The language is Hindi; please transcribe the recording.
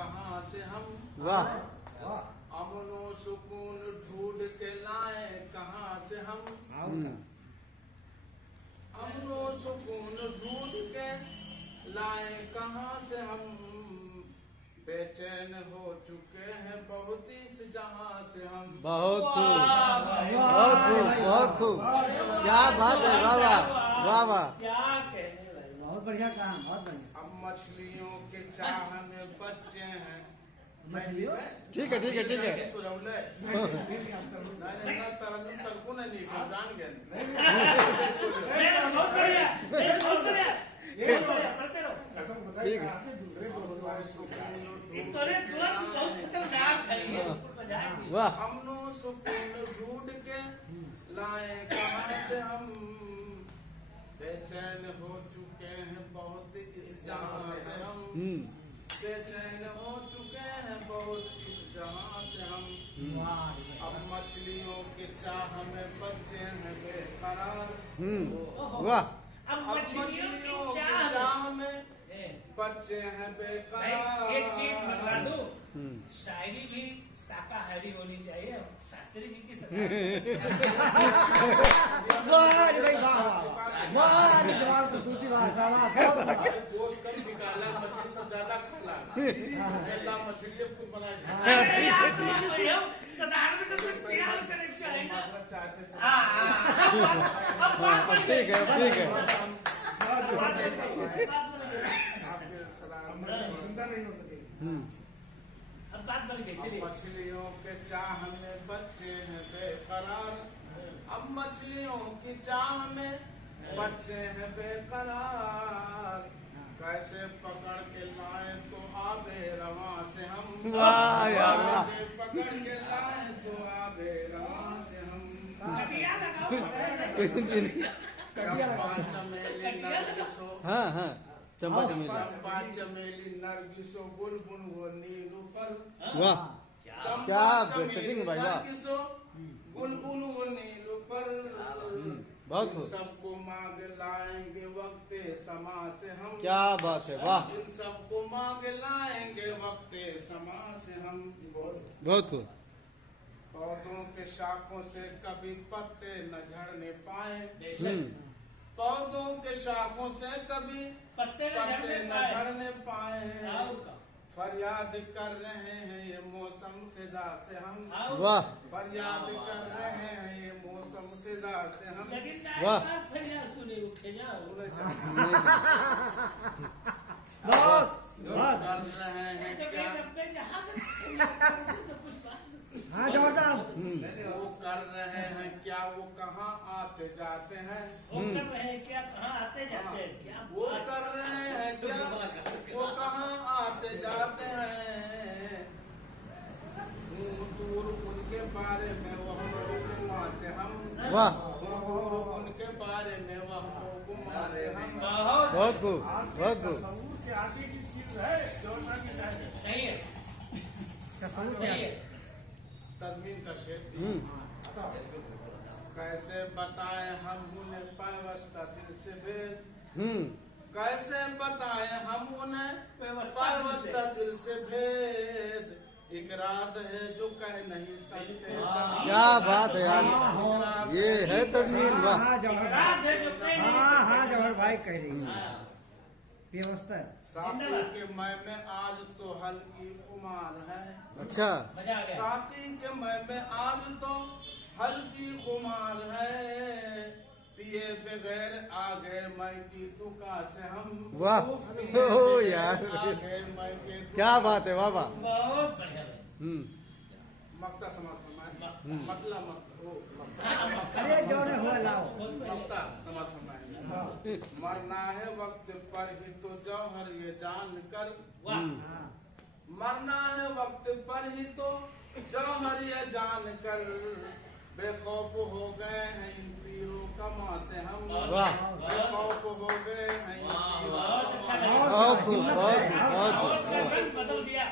कहाँ से हम। वाह अमनो सुकून ढूंढ के लाए कहाँ से हम। अमनो सुकून ढूंढ के लाए कहाँ से हम। बेचैन हो चुके हैं बहुत इस जहाँ से हम। बहुत खूब बहुत खूब बहुत खूब। क्या बात है, वाह वाह वाह वाह। क्या कहने भाई, बहुत बढ़िया काम, बहुत बढ़िया। अब मछलियों के चाह में बच्चे हैं। मछलियों? ठीक है ठीक है ठीक है। सुरवले तरन्नुम तड़को नहीं जान गए। बहुत बढ़िया, बहुत बढ़िया, बहुत बढ़िया, करते रहो। ठीक है। तोरे दोस्त बहुत खतरनाक है ये, मजाक नहीं। वाह हमनो सुकून ढूंढ के लाए कहाँ से हम। बेचैन हो चुके हैं बहुत इस जहाँ से हम। बेचैन हो चुके हैं बहुत इस जहाँ से हम। अब मछलियों के चाह में बच्चे हैं बेकरार। वाह। अब अब मछलियों की मछलियों के चाह चाह में में बच्चे हैं भाई बेकरार। एक चीज बता दो, शायरी भी शाकाहारी होनी चाहिए। शास्त्री जी की सलाह वाह रे भाई, वाह वाह वाह रे, जवाब तो दूसरी बात, वाह वाह, बहुत बढ़िया। गोश्त कम निकाला, मछली सब ज्यादा खाला। अल्लाह मछली कुछ बना साधारण का कुछ किया करे चाहिए ना। चाहते थे। हाँ, अब बात बन गई। ठीक है ठीक है। बात बन गई, बात बन गई। आपके सलाह अब बात बन गई, चलिए। मछलियों के चाह में बच्चे हैं बेकरार। अब मछलियों की चाह में बच्चे हैं बेकरार। कैसे पकड़ के लाए तो आबे रवा से हम। वाह यार वाह। कैसे पकड़ के लाए तो आबे रवा से हम। कटिया लगाओ। चंपा चमेली नरगिसो। हाँ हाँ चंपा चमेली। चंपा चमेली नरगिसो बुलबुल वो नीलूफर। वाह चंपा क्या चमेली बेहतरीन भाई, वाह। नरगिसो बुलबुल वो नीलूफर। बहुत इन खूब। सबको मांग लाएंगे वक्त समा से हम। क्या बात है, वाह। इन सबको मांग लाएंगे वक्त समा से हम। बहुत खूब। पौधों के शाखों से कभी पत्ते न झड़ने पाए। बेशक। पौधों के शाखों से कभी पत्ते न झड़ने पाए। आओ का। फरियाद कर रहे हैं ये मौसम खिजा से हम। वाह फरियाद कर रहे हैं ये मौसम खिजा से हम। लेकिन वाह। बात फरियाद सुने उठे जाओ। सुने चाहे। बहुत जो बहुत। कर रहे हैं क्या जहाँ से कुछ बात हाँ जवाब साहब, वो कर रहे हैं क्या वो कहाँ आते जाते हैं। वो कर रहे हैं क्या, कहाँ आते जाते हैं क्या। वो कर रहे हैं क्या वो कहाँ आते जाते हैं। दूर उनके बारे में वह गुमा से हम। वाह दूर उनके बारे में वह गुमा से हम। बहुत खूब बहुत खूब। से आगे की चीज है जो ना की चाहिए। सही है, कसम से सही है। तदमीन का शेर कैसे बताए हम उन्हें पावस्ता दिल से भेद। कैसे बताए हम उन्हें पावस्ता दिल से भेद। एक राज है जो कह नहीं सकते। क्या बात है यार, ये है तस्वीर, वाह। हाँ जवाहर, राज है जो कह नहीं हाँ हाँ सकते। जवाहर भाई कह रही है हाँ। व्यवस्था। साथी के मैं में आज तो हल्की खुमार है। अच्छा मजा आ गया। साथी के मैं में आज तो हल्की खुमार है। पिए बगैर आ गए मैं की दुकान से हम। वाह पिए ओ बगैर यार, आ गए मैं के क्या बात है, वाह वाह। बहुत बढ़िया भाई। मक्ता समर्थन मतला मत ओ अरे जो ने हुआ लाओ। मक्ता समर्थन मरना है वक्त पर ही तो जौहर ये जान कर। वाह। मरना है वक्त पर ही तो जौहर ये जान कर। बेखौफ हो गए हैं इन पीरों कमा से हम। वाह। बेखौफ हो गए हैं इन पीरों बहुत अच्छा कमा से लगा। हम। बहुत खूब बहुत खूब बहुत और खूब। गजल बदल दिया।